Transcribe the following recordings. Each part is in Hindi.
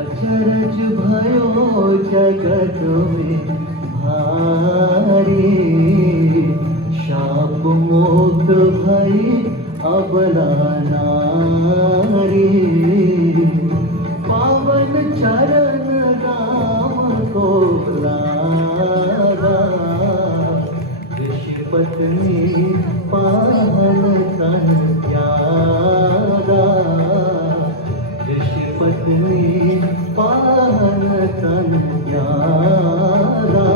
अचरज भयो जगत में भारी, शाप मुक्त भई अबला नारी। पावन चरण राम को लागा, ऋषि पत्नी पावन तन त्यागा। ऋषि पत्नी पावन तन त्यागा।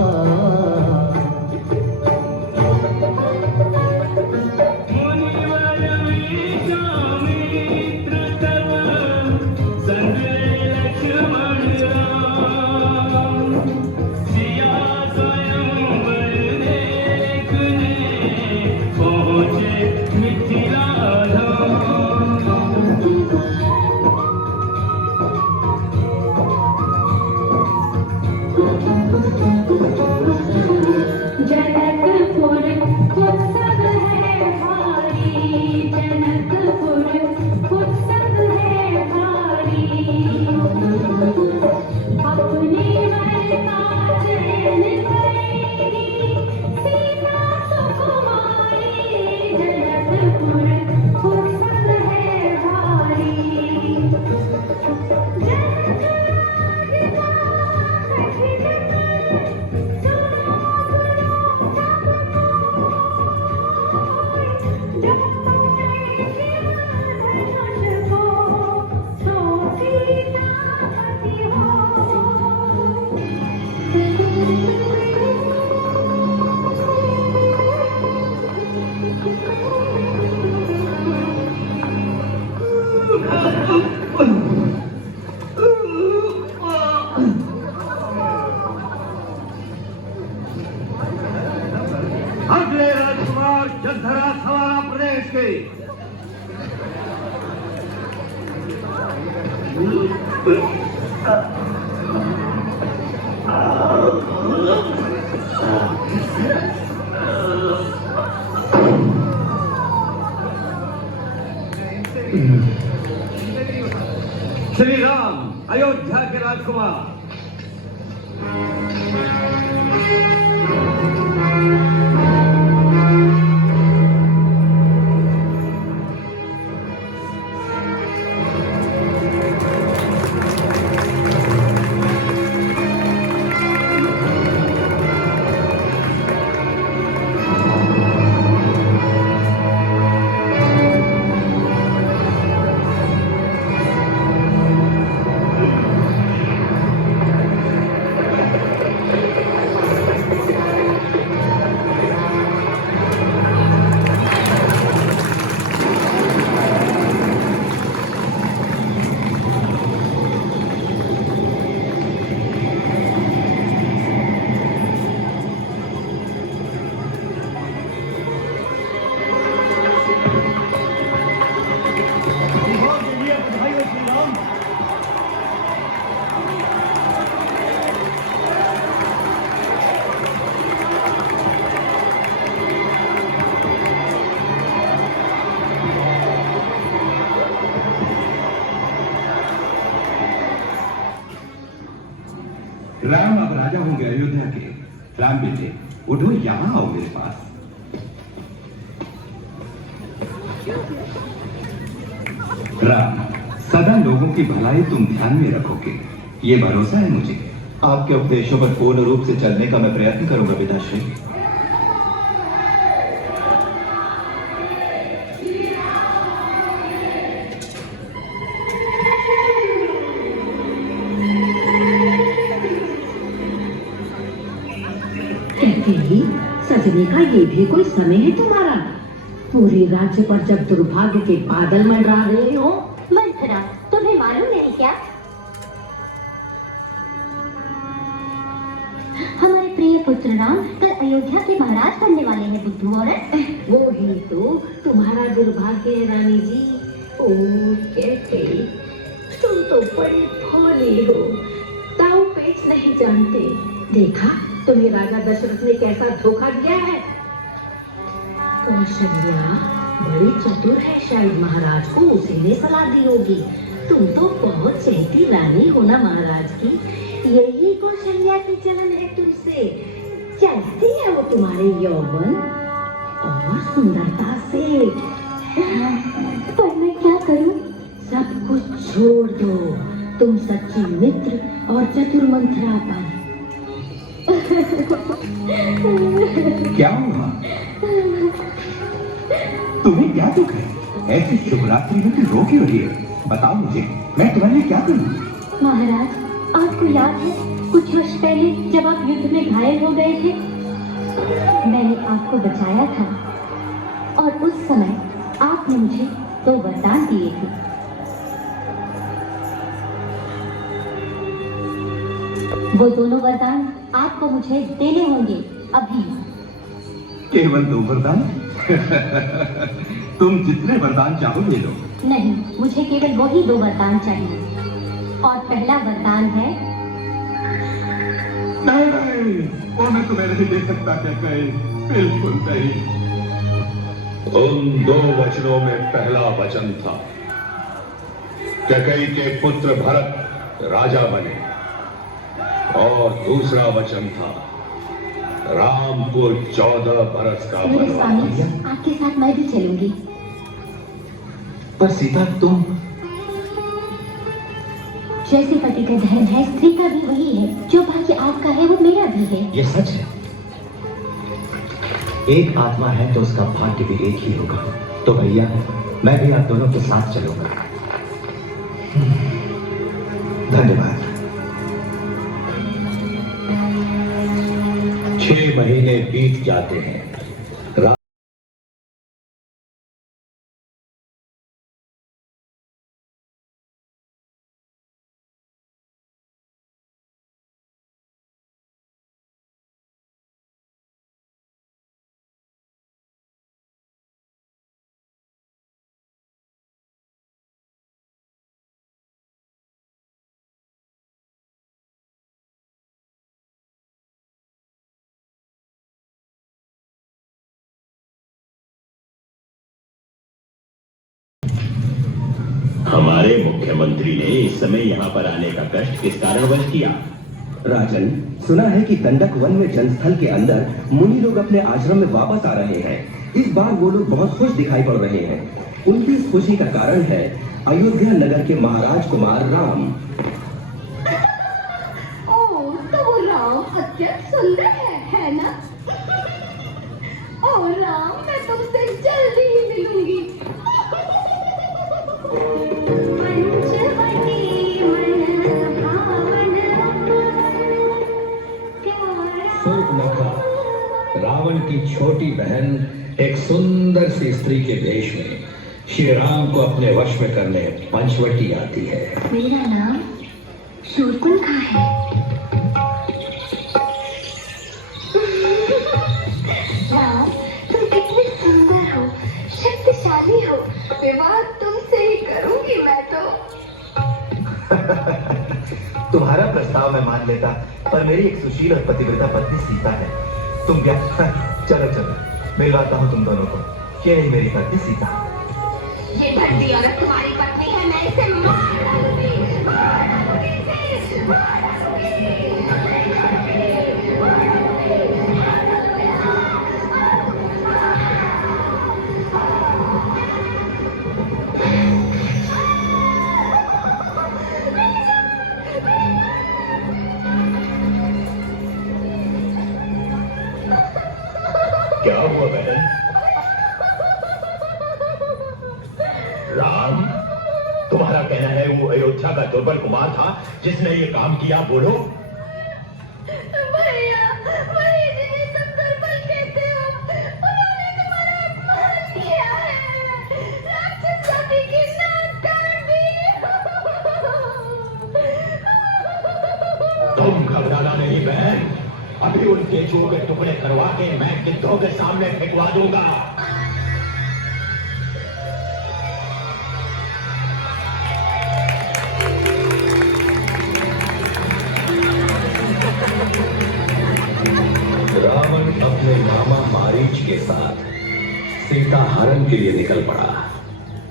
अगले राजकुमार जगधरा सवारा प्रदेश के श्री राम अयोध्या के राजकुमार। राम अब राजा होंगे अयोध्या के। राम बेटे उठो, यहाँ आओ मेरे पास। लोगों की भलाई तुम ध्यान में रखोगे, ये भरोसा है मुझे। आपके उपदेशों पर पूर्ण रूप से चलने का मैं प्रयत्न करूंगा पिताश्री। कहते सजने का ये भी कोई समय है तुम्हारा? पूरे राज्य पर जब दुर्भाग्य के बादल मंडरा रहे हो। मंथरा, तुम्हें मालूम नहीं क्या? हमारे प्रिय पुत्र राम कल अयोध्या के महाराज बनने वाले हैं बुद्धू औरत। वो ही तो तुम्हारा दुर्भाग्य है रानी जी। ओ कहते तुम तो बड़ी भोली हो, दाव पेच नहीं जानते। देखा तुम्हें राजा दशरथ ने कैसा धोखा दिया है। कौशल्या बड़ी चतुर है, शायद महाराज को उसी ने सलाह दी होगी। तुम तो बहुत चहती रानी हो ना महाराज की। यही कौशल्या की चलन है तुमसे। चाहती है वो तुम्हारे यौवन और सुंदरता से। पर मैं क्या करूं? सब कुछ छोड़ दो, तुम सच्ची मित्र और चतुर मंथरा पर। क्या हुआ? तुम्हें क्या दुख है? ऐसी शिवरात्रि में तुम रो क्यों रही है? बताओ मुझे, मैं तुम्हारे लिए क्या करूं? महाराज, आपको याद है कुछ वर्ष पहले जब आप युद्ध में घायल हो गए थे, मैंने आपको बचाया था और उस समय आपने मुझे 2 वरदान दिए थे। वो दोनों वरदान आपको मुझे देने होंगे अभी। केवल 2 वरदान? तुम जितने वरदान चाहो ले लो। नहीं, मुझे केवल वही 2 वरदान चाहिए। और पहला वरदान है। नहीं, वो मैं तुम्हें नहीं दे सकता। कैकई, बिल्कुल नहीं। उन 2 वचनों में पहला वचन था कैकई के पुत्र भरत राजा बने, और दूसरा वचन था राम को 14 बरस का मेरे स्वामी, वनवास। आपके साथ मैं भी चलूंगी। पर सीता तुम। जैसे पति का धर्म है, स्त्री का भी वही है। जो भाग्य आपका है वो मेरा भी है। ये सच है। एक आत्मा है तो उसका भाग्य भी एक ही होगा। तो भैया मैं भी आप दोनों के साथ चलूंगा। धन्यवाद। 6 महीने बीत जाते हैं। हमारे मुख्यमंत्री ने इस समय यहाँ पर आने का कष्ट किस कारणवश किया? राजन, सुना है कि दंडक वन में जनस्थल के अंदर मुनि लोग अपने आश्रम में वापस आ रहे हैं। इस बार वो लोग बहुत खुश दिखाई पड़ रहे हैं। उनकी इस खुशी का कारण है अयोध्या नगर के महाराज कुमार राम। ओह, तो वो राम अत्यंत सुंदर है ना? ओह राम, मैं तुमसे जल्दी ही मिलूंगी। शूर्पणखा, रावण की छोटी बहन, एक सुंदर सी स्त्री के वेश में श्री राम को अपने वश में करने पंचवटी आती है। मेरा नाम शूर्पणखा है। राम, तुम कितने सुंदर हो, शक्तिशाली हो। विवाह तुमसे ही करूंगी मैं तो। तुम्हारा प्रस्ताव मैं मान लेता, पर मेरी एक सुशील और पतिव्रता पत्नी सीता है। तुम क्या? चलो चलो, मिलवाता हूँ तुम दोनों को। ये नहीं मेरी पत्नी सीता। ये भंडी औरत तुम्हारी पत्नी है, मैं इसे मार डालूंगी, मार डालूंगी इसे, मार डालूंगी। अयोध्या का दुर्बल कुमार था जिसने ये काम किया? बोलो। भैया, वही जिन्हें सब दुर्बल कहते हो, उन्होंने तुम्हारा अपमान किया है। राक्षस जाति की नाक काट दी। तुम घबराना नहीं बहन, अभी उनके चूहों के टुकड़े करवा के मैं गिद्धों के सामने फेंकवा दूंगा। रावण अपने मामा मारीच के साथ सीता हरण के लिए निकल पड़ा।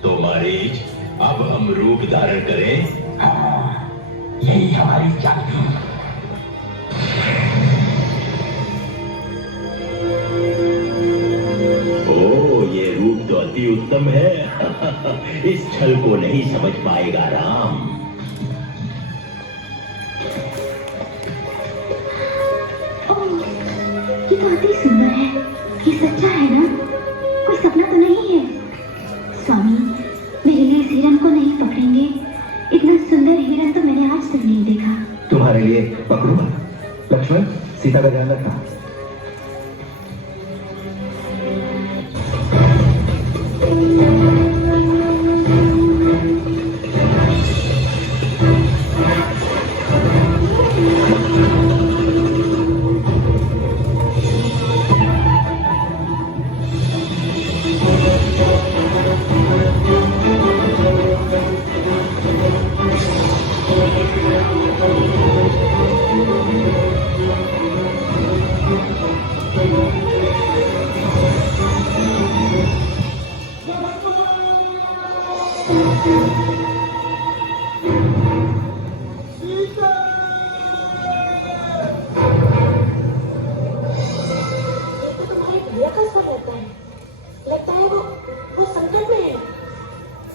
तो मारीच, अब हम रूप धारण करें? हाँ, यही हमारी चाल है। ओ, ये रूप तो अति उत्तम है। इस छल को नहीं समझ पाएगा राम। ये तो अति सुंदर है। ये सच्चा है ना? कोई सपना तो नहीं है? स्वामी, मेरे लिए इस हिरन को नहीं पकड़ेंगे? इतना सुंदर हिरन तो मैंने आज तक नहीं देखा। तुम्हारे लिए पकड़ूंगा। लक्ष्मण, सीता का ध्यान रखना।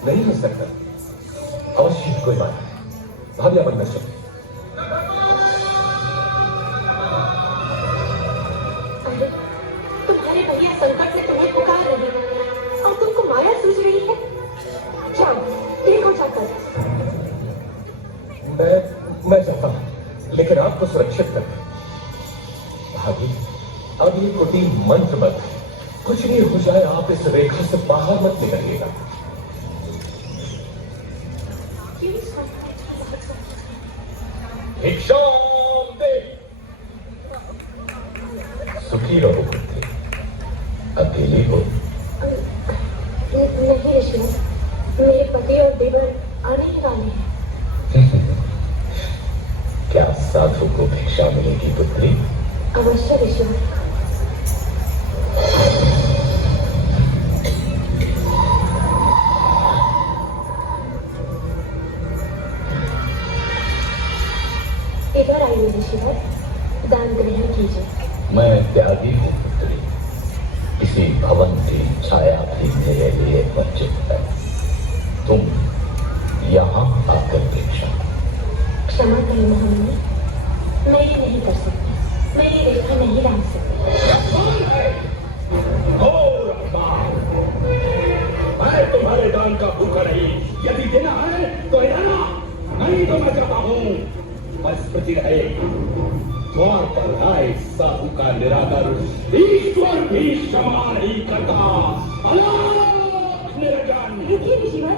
नहीं हो सकता। अवश्य कोई बात नहीं। भाभी अपन नशे तुम्हारे भैया संकट में तुम्हें पुकार रहे हैं और तुमको माया सूझ रही है। जाओ, देखो जाकर। मैं चाहता हूं, लेकिन आपको सुरक्षित कर। भाभी, अब ये कुटी मंत्र मत, कुछ भी हो जाए आप इस रेखा से बाहर मत निकलिएगा। भिक्षाम दे। सुखी रहो पुत्री, अकेली हो। नहीं ऋषिवर, मेरे पति और देवर आने ही वाले हैं। क्या साधु को भिक्षा मिलेगी पुत्री? अवश्य ऋषिवर। इधर आइए ऋषिवर, दान ग्रहण कीजिए। मैं त्यागी हूँ पुत्री, किसी भवन की छाया भी मेरे लिए वंचित है। तुम यहाँ आकर भिक्षा। क्षमा करें महामुनि, मैं ये नहीं कर सकती। मैं ये रेखा नहीं डाल सकती। मैं तुम्हारे दान का भूखा नहीं। यदि देना है तो देना, नहीं तो मैं चाहता हूँ बस प्रति रहे। द्वार पर आए साधु का निरादर ईश्वर भी क्षमा नहीं करता। अनाथ निरंजन। रुकिए ऋषिवर।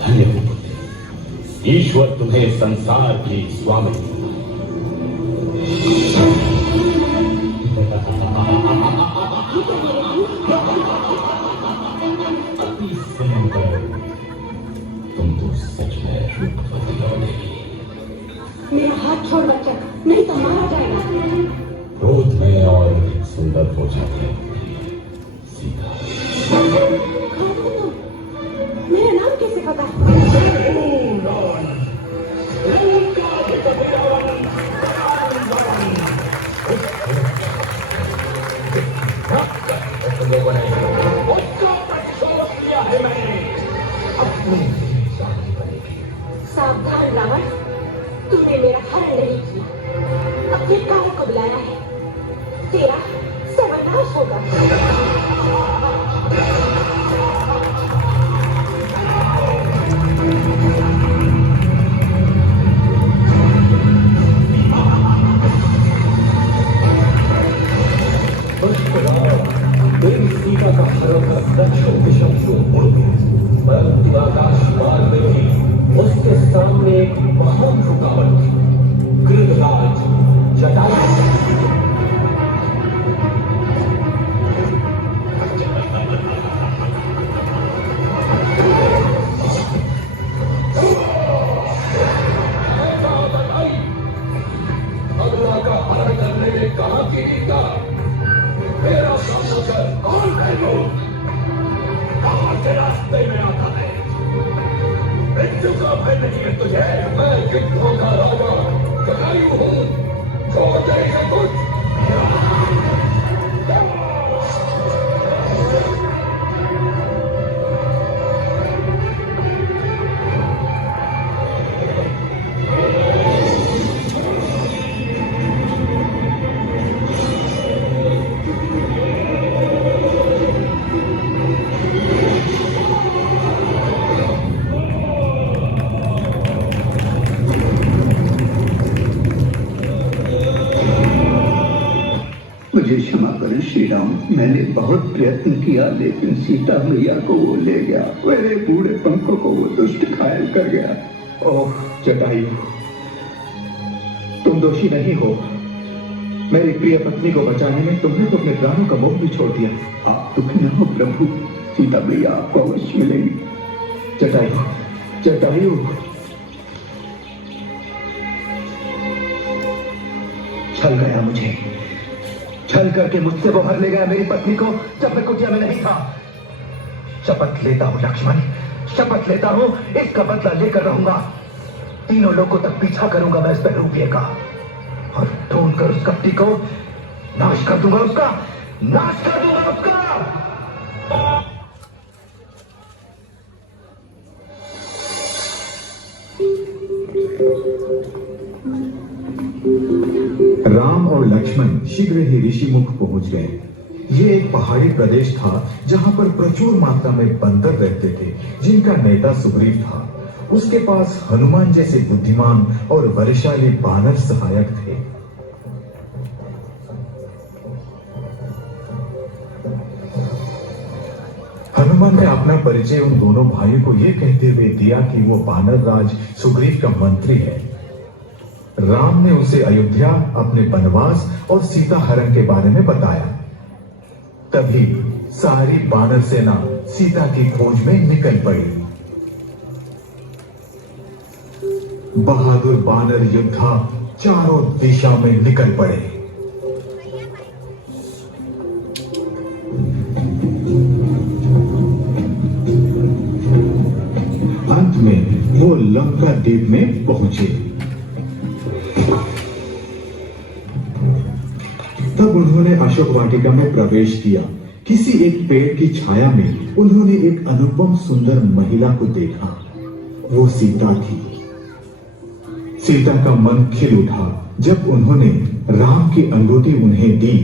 धन्य हो पुत्री, ईश्वर तुम्हें संसार की स्वामी। अति सुंदर, तुम तो सच में रूपवती होगी। मेरा हाथ छोड़ बच्चा, नहीं तो मारा जाएगा। क्रोध में और सुंदर हो जाती है सीता। मेरा नाम कैसे पता? लोगों ने उसका प्रतिशोध लिया है। मैंने अपनी जान बनेगी। सावधान रावण, तुमने मेरा हरण नहीं किया, अपने काल को बुलाया है। तेरा सर्वनाश होगा। मेरी सीता का हरम दक्षिण दिशा की ओर मुड़ गया, परंतु आकाश मार्ग में भी उसके सामने एक महान रुकावट थी, गृहराज जटायु। अगला का हरण करने में कहा की गीता, मेरा सामना कर, कौन है वो? कहां से रास्ते में आता है? मृत्यु का भय नहीं है तुझे? मैं युद्धों का राजा जटायु हूं, छोड़ दे ये कुछ। मुझे क्षमा करें श्री राम, मैंने बहुत प्रयत्न किया लेकिन सीता मैया को वो ले गया, मेरे बूढ़े पंखों को वो दुष्ट घायल कर गया। ओह जटायु, तुम दोषी नहीं हो। मेरी प्रिय पत्नी को बचाने में तुमने तो अपने प्राणों का मोह भी छोड़ दिया। आप दुखी न हो प्रभु, सीता मैया आपको अवश्य मिलेंगी। जटायु, जटायु, छल गया मुझे, छल करके मुझसे वो हर ले गया मेरी पत्नी को जब मैं कुटिया में नहीं था। शपथ लेता हूं लक्ष्मण, शपथ लेता हूं, इसका बदला लेकर रहूंगा। तीनों लोगों तक पीछा करूंगा मैं इस बहरूपिये का, और ढूंढकर उस कपटी को नाश कर दूंगा, उसका नाश कर दूंगा उसका। राम और लक्ष्मण शीघ्र ही ऋषिमुख पहुंच गए। ये एक पहाड़ी प्रदेश था जहां पर प्रचुर मात्रा में बंदर रहते थे, जिनका नेता सुग्रीव था। उसके पास हनुमान जैसे बुद्धिमान और बलशाली बानर सहायक थे। हनुमान ने अपना परिचय उन दोनों भाइयों को यह कहते हुए दिया कि वो बानर राज सुग्रीव का मंत्री है। राम ने उसे अयोध्या, अपने वनवास और सीता हरण के बारे में बताया। तभी सारी बानर सेना सीता की खोज में निकल पड़ी। बहादुर बानर योद्धा चारों दिशा में निकल पड़े। अंत में वो लंका द्वीप में पहुंचे। तब उन्होंने अशोक वाटिका में प्रवेश किया। किसी एक पेड़ की छाया में उन्होंने एक अनुपम सुंदर महिला को देखा। वो सीता थी। सीता का मन खिल उठा जब उन्होंने राम की अंगूठी उन्हें दी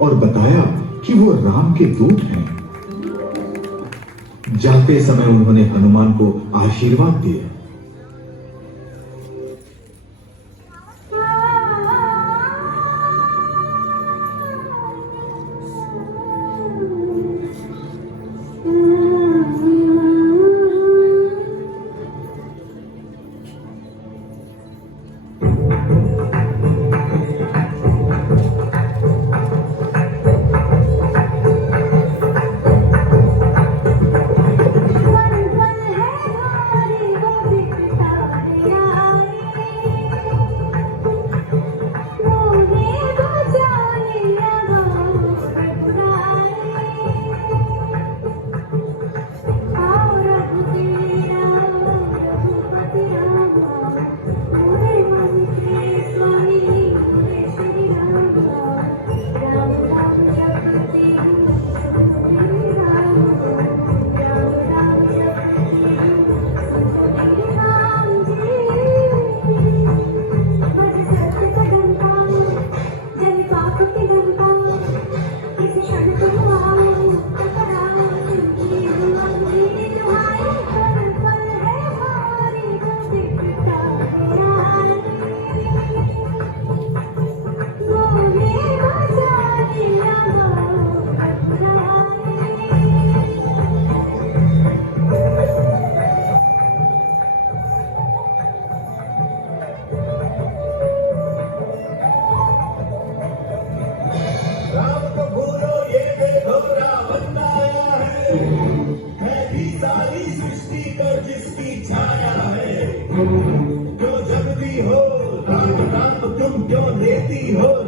और बताया कि वो राम के दूत हैं। जाते समय उन्होंने हनुमान को आशीर्वाद दिया।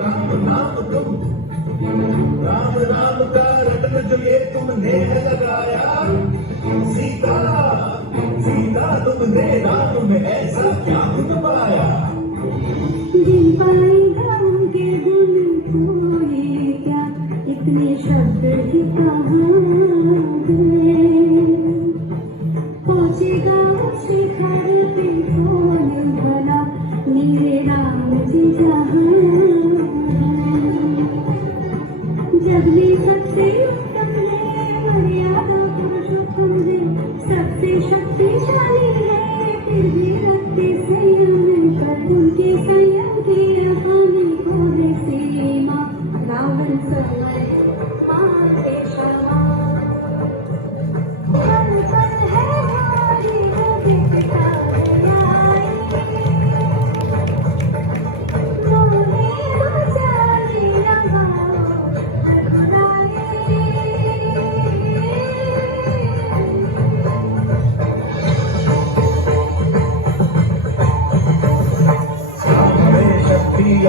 राम नाम तुम, राम नाम का रत्न जो ये तुमने लगाया, सीता सीता तुमने राम में ऐसा क्या गुण पाया। जिन पाई राम के गुण कोई क्या, इतने शब्द ही कहाँ गए। पहुँचेगा शिखर पे कौन भला, मेरे राम जी जहाँ जग में सबसे उत्तम है, मर्यादा पुरुषोत्तम है, सबसे शक्तिशाली है, फिर भी रखते संयम कर उनके संयम की हानि को है सीमा। रावण समय माते क्षमा, पल पल है हमारी वो दिखता आई, मोहे बचा लिया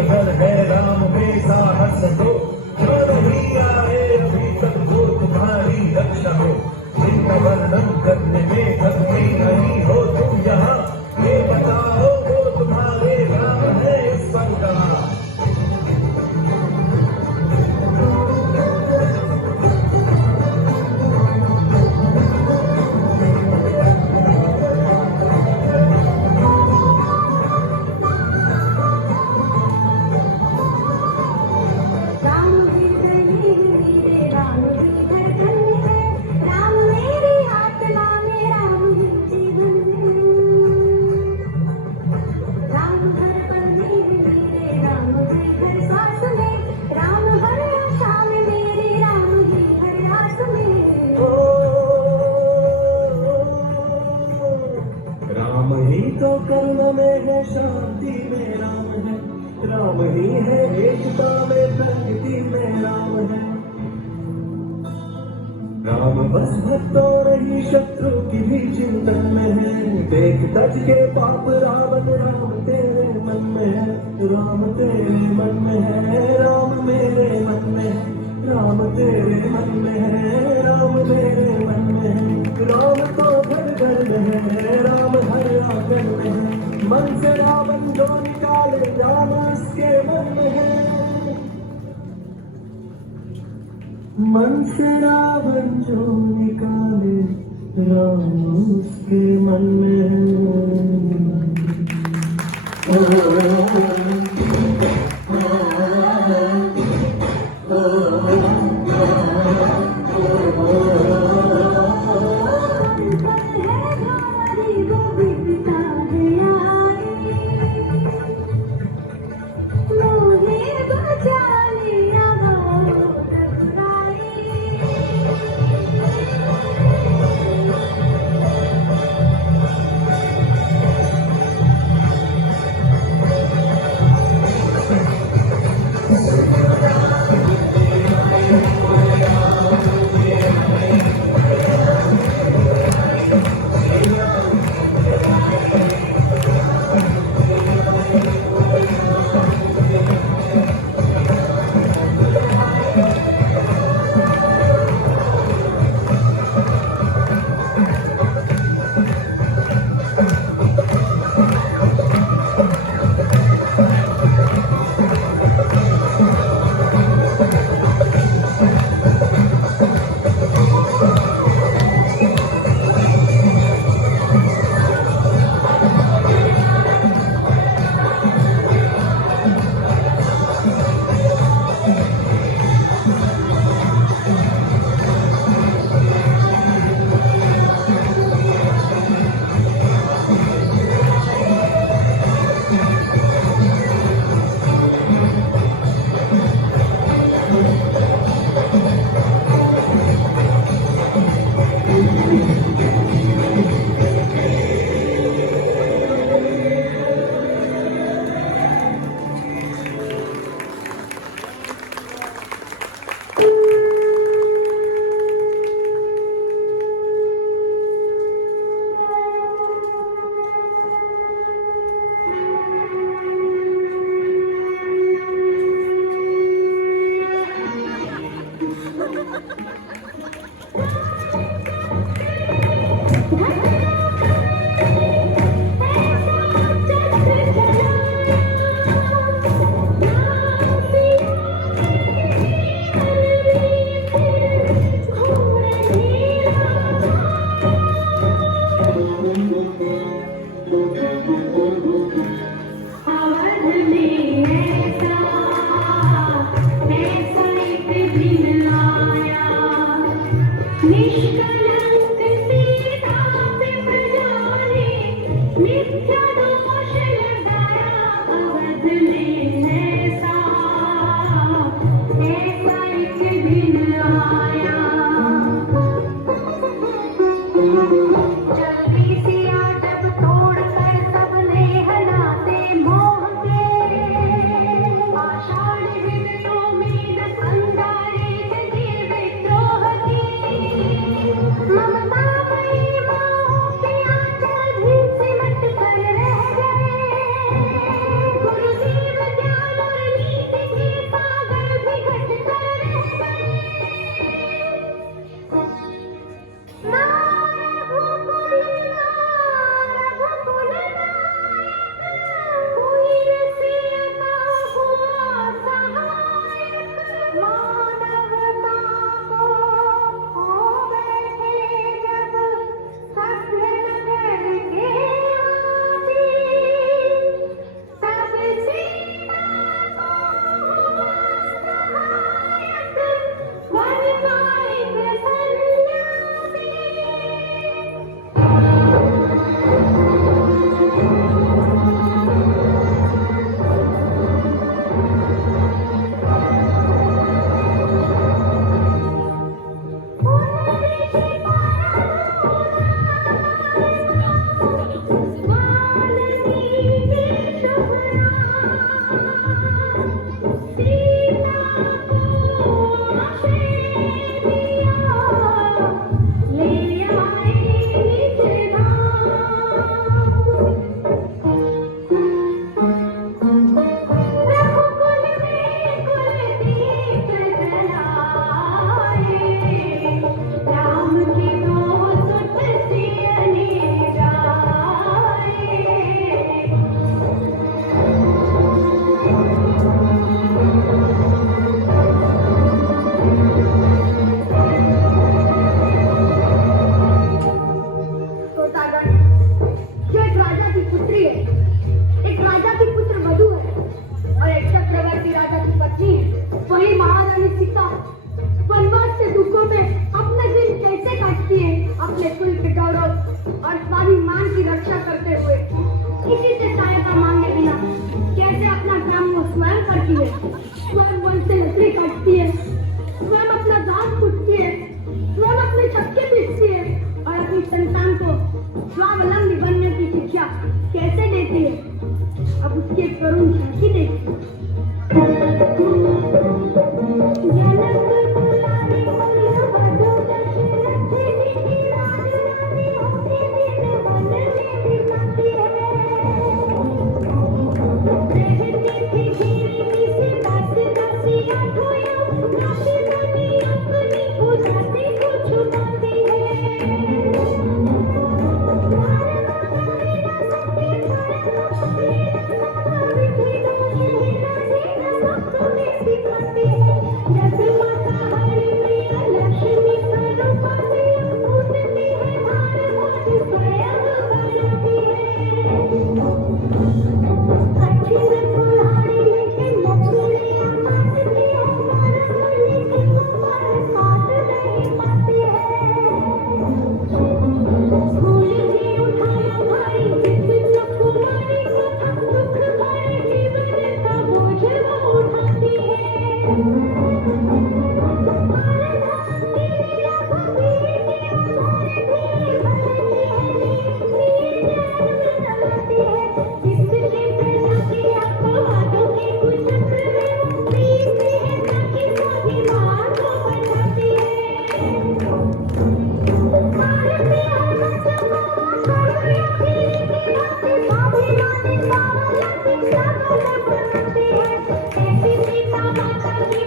अगर है राम में साहस हो, जो नहीं आए अभी तक वो तुम्हारी रक्षा हो। जिनका वर्णन करने में भक्ति नहीं हो तुम यहाँ, ये बताओ वो तुम्हारे राम है इस पल कहाँ। राम ही तो करुणा में है, शांति में राम है, राम ही है एकता में, प्रकृति में राम है। राम बस भक्तों रही शत्रु की भी चिंतन में है, देख तज के पाप रावण राम तेरे मन में है, राम तेरे मन में है, राम मेरे मन में है, राम तेरे मन में है, राम मेरे मन में है। राम तो घर घर में है, राम हर आंगन में है, मन से रावण जो निकाले राम उसके मन में है। मन से रावण जो निकाले राम उसके मन में है।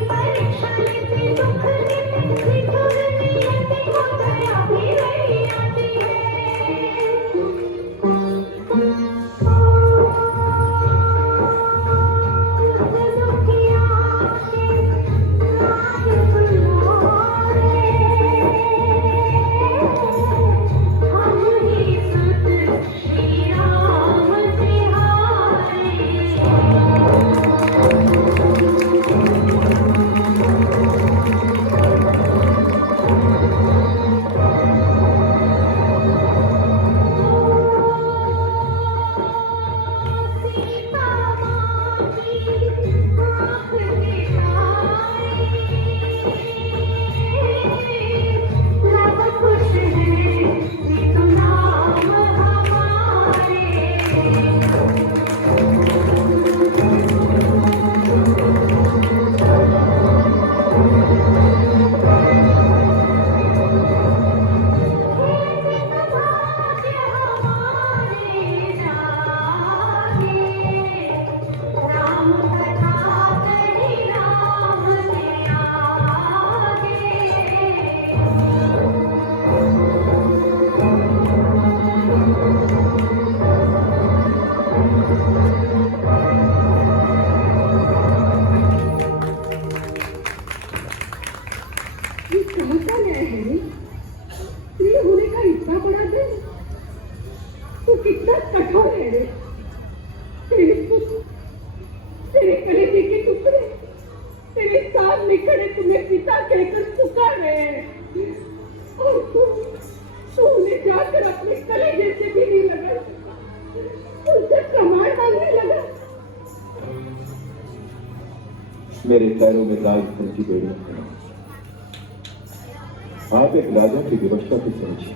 परीक्षा ये कहाँ का न्याय है रे? स्त्री होने का इतना बड़ा दिन, तू कितना कठोर है रे। तेरे पुत्र, तेरे कलेजे के टुकड़े तेरे सामने खड़े तुम्हें पिता कहकर पुकार रहे हैं, और तू उन्हें जाकर अपने कलेजे से भी नहीं लगा, उनसे प्रमाण मांगने लगा। मेरे पैरों में राजधन की बेड़ियां खड़ा। आप एक राजा की व्यवस्था को समझिए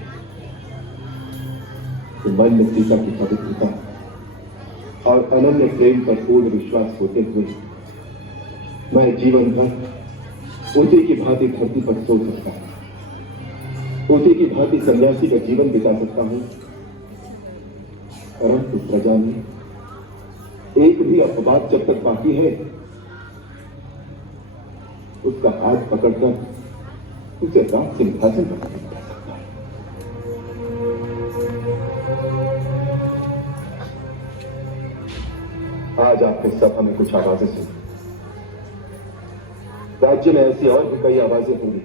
कि मन में सीता की पवित्रता और अनन्य प्रेम पर पूर्ण विश्वास होते हुए मैं जीवन भर उसी की भांति धरती पर सो सकता हूं, उसी की भांति सन्यासी का जीवन बिता सकता हूं, परंतु प्रजा में एक भी अपवाद जब तक बाकी है उसका हाथ पकड़कर उसे राज सिंहासन पर रखा सकता है। आज आपके सभा में कुछ आवाजें सुनी। राज्य में ऐसी और भी कई आवाजें होंगी,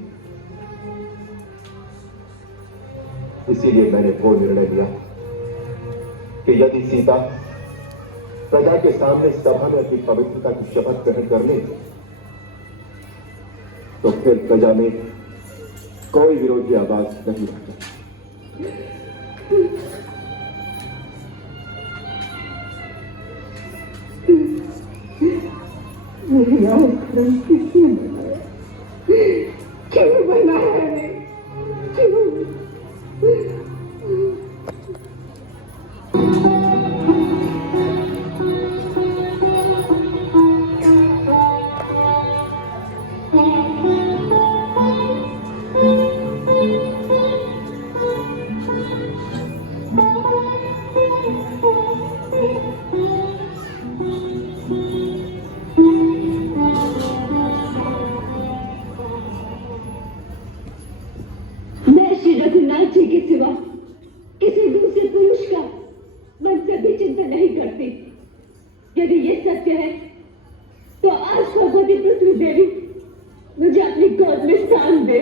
इसीलिए मैंने वो निर्णय लिया कि यदि सीता प्रजा के सामने सभा में अपनी पवित्रता की शपथ ग्रहण कर ले तो फिर प्रजा में कोई विरोधी आवाज नहीं रखता। मेरा धर्म किसने बनाया? क्यों बनाया है? क्यों? मैं श्री रघुनाथ जी के सिवा किसी दूसरे पुरुष का मन से भी चिंता नहीं करती। यदि ये सत्य है तो आज भगवती पृथ्वी देवी मुझे अपनी गोद में स्थान दे।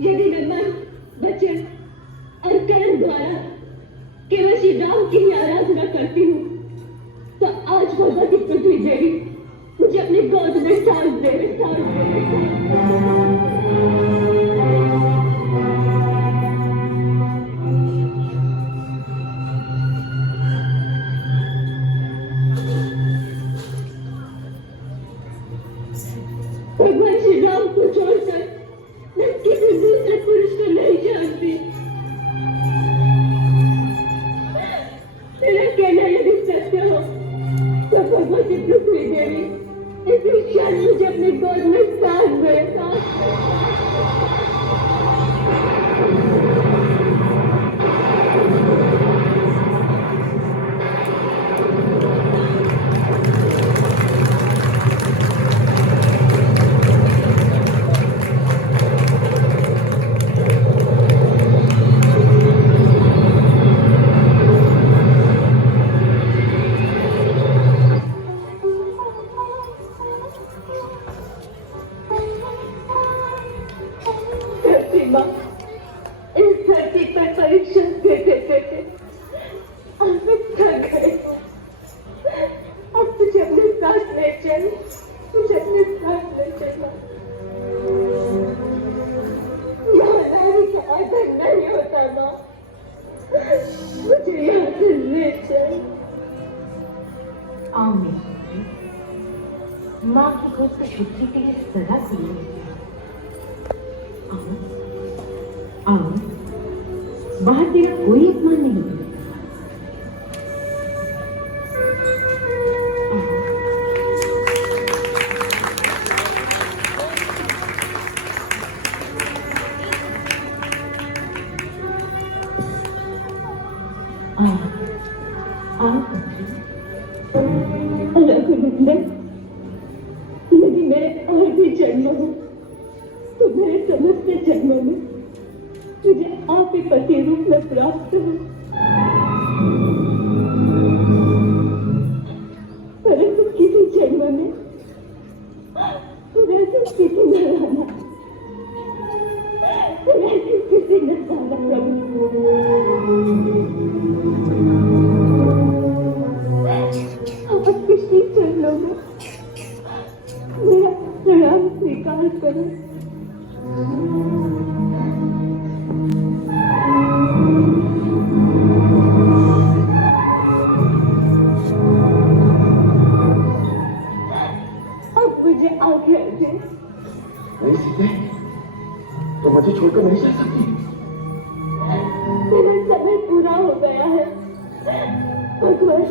यदि मैं मन, वचन और कर्म द्वारा केवल श्री राम की ही आराधना करती हूँ तो आज भगवती पृथ्वी देवी मुझे अपनी गोद में स्थान दे। भगवान श्री राम को छोड़कर मैं किसी दूसरे पुरुष को नहीं जानती। तेरा कहना यदि सत्य हो तो भगवती पृथ्वी देवी इसी क्षण मुझे अपने गोद में स्थान दे। इस धरती पर परीक्षण देते देते आप थक गए। अब तुझे अपने साथ ले चल, मुझे अपने साथ ले चलना। यहाँ नारी का आदर नहीं होता माँ, मुझे यहाँ से ले चल। आओ मेरी माँ की गोद से छुट्टी के लिए सदा सुन। आओ, बाहर तेरा कोई अपमान नहीं है। रघुनंदन, यदि मेरे और भी जन्म हो तो मेरे समस्त जन्मों में मुझे आप ही पति रूप में प्राप्त हो। छोड़कर नहीं जा सकती। मेरा समय पूरा हो गया है भगवान,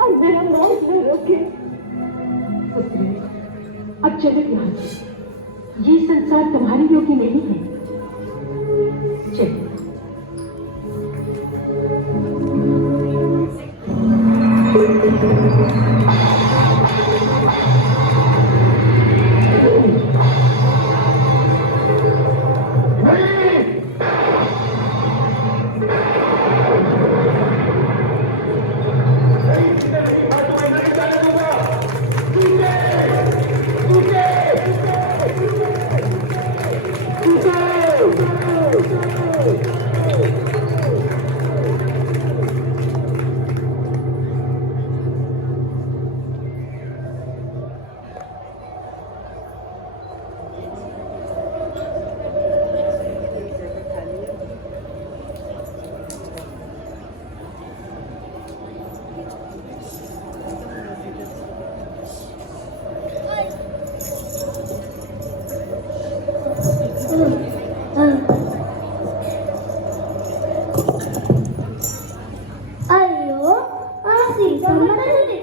अब मेरा मौत न रोके। पुत्री, अब चलो यहाँ से। ये संसार तुम्हारे योग्य नहीं है। चलो। अयो, सीता माता ने